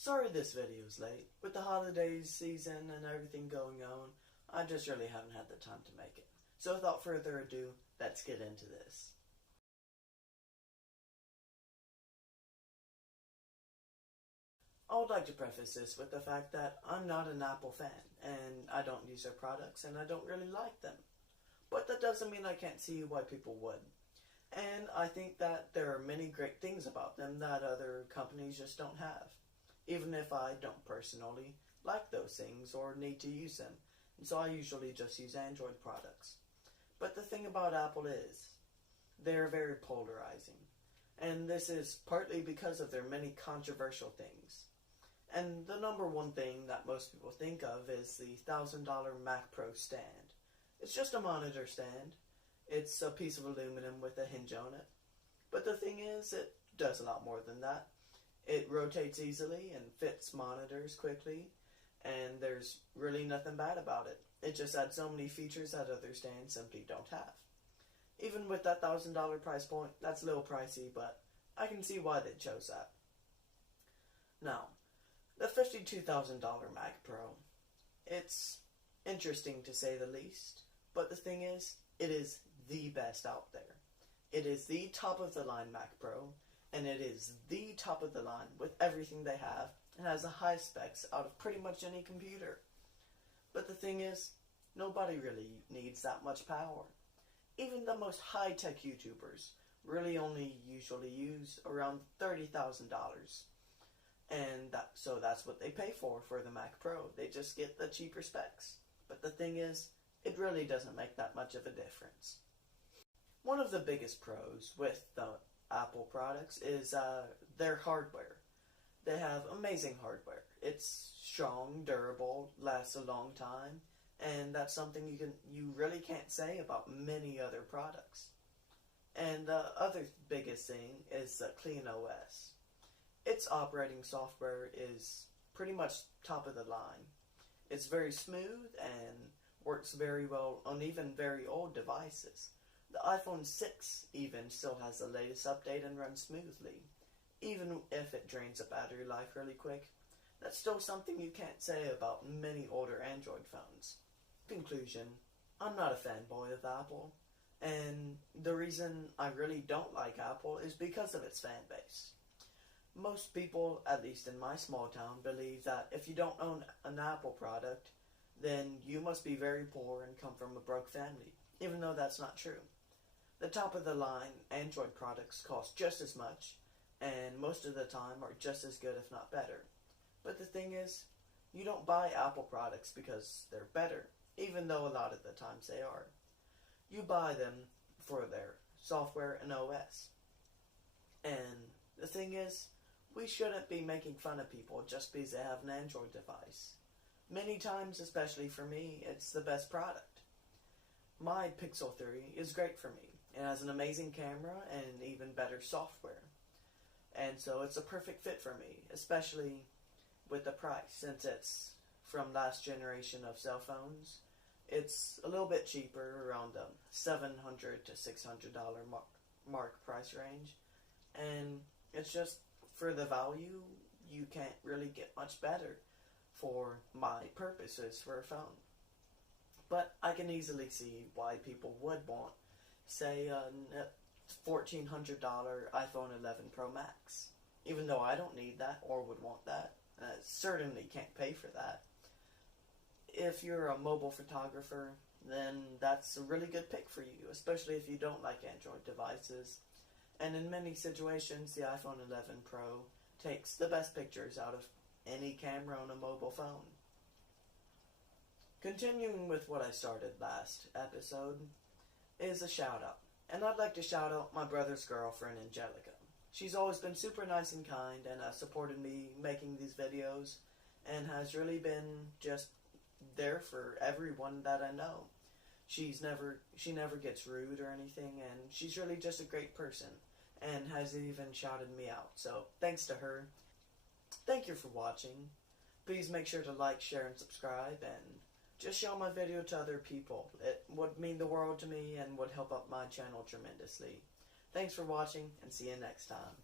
Sorry this video's late. With the holidays season and everything going on, I just really haven't had the time to make it. So without further ado, let's get into this. I would like to preface this with the fact that I'm not an Apple fan, and I don't use their products, and I don't really like them. But that doesn't mean I can't see why people would. And I think that there are many great things about them that other companies just don't have. Even if I don't personally like those things or need to use them. And so I usually just use Android products. But the thing about Apple is, they're very polarizing. And this is partly because of their many controversial things. And the number one thing that most people think of is the $1,000 Mac Pro stand. It's just a monitor stand. It's a piece of aluminum with a hinge on it. But the thing is, it does a lot more than that. It rotates easily and fits monitors quickly, and there's really nothing bad about it. It just adds so many features that other stands simply don't have. Even with that $1,000 price point, that's a little pricey, but I can see why they chose that. Now, the $52,000 Mac Pro, it's interesting to say the least, but the thing is, it is the best out there. It is the top of the line Mac Pro, and it is the top of the line with everything they have, and has the highest specs out of pretty much any computer. But the thing is, nobody really needs that much power. Even the most high-tech YouTubers really only usually use around $30,000. And so that's what they pay for the Mac Pro. They just get the cheaper specs. But the thing is, it really doesn't make that much of a difference. One of the biggest pros with the Apple products is their hardware. They have amazing hardware. It's strong, durable, lasts a long time, and that's something you really can't say about many other products. And the other biggest thing is the Clean OS. Its operating software is pretty much top of the line. It's very smooth and works very well on even very old devices. The iPhone 6 even still has the latest update and runs smoothly. Even if it drains the battery life really quick, that's still something you can't say about many older Android phones. Conclusion, I'm not a fanboy of Apple, and the reason I really don't like Apple is because of its fan base. Most people, at least in my small town, believe that if you don't own an Apple product, then you must be very poor and come from a broke family, even though that's not true. The top-of-the-line Android products cost just as much, and most of the time are just as good if not better. But the thing is, you don't buy Apple products because they're better, even though a lot of the times they are. You buy them for their software and OS. And the thing is, we shouldn't be making fun of people just because they have an Android device. Many times, especially for me, it's the best product. My Pixel 3 is great for me. It has an amazing camera and even better software. And so it's a perfect fit for me, especially with the price, since it's from last generation of cell phones. It's a little bit cheaper, around the $700 to $600 mark price range. And it's just, for the value, you can't really get much better for my purposes for a phone. But I can easily see why people would want, say, a $1,400 iPhone 11 Pro Max. Even though I don't need that or would want that. I certainly can't pay for that. If you're a mobile photographer, then that's a really good pick for you, especially if you don't like Android devices. And in many situations, the iPhone 11 Pro takes the best pictures out of any camera on a mobile phone. Continuing with what I started last episode is a shout out. And I'd like to shout out my brother's girlfriend, Angelica. She's always been super nice and kind and has supported me making these videos and has really been just there for everyone that I know. She never gets rude or anything, and she's really just a great person and has even shouted me out. So thanks to her. Thank you for watching. Please make sure to like, share, and subscribe, and just show my video to other people. It would mean the world to me and would help up my channel tremendously. Thanks for watching, and see you next time.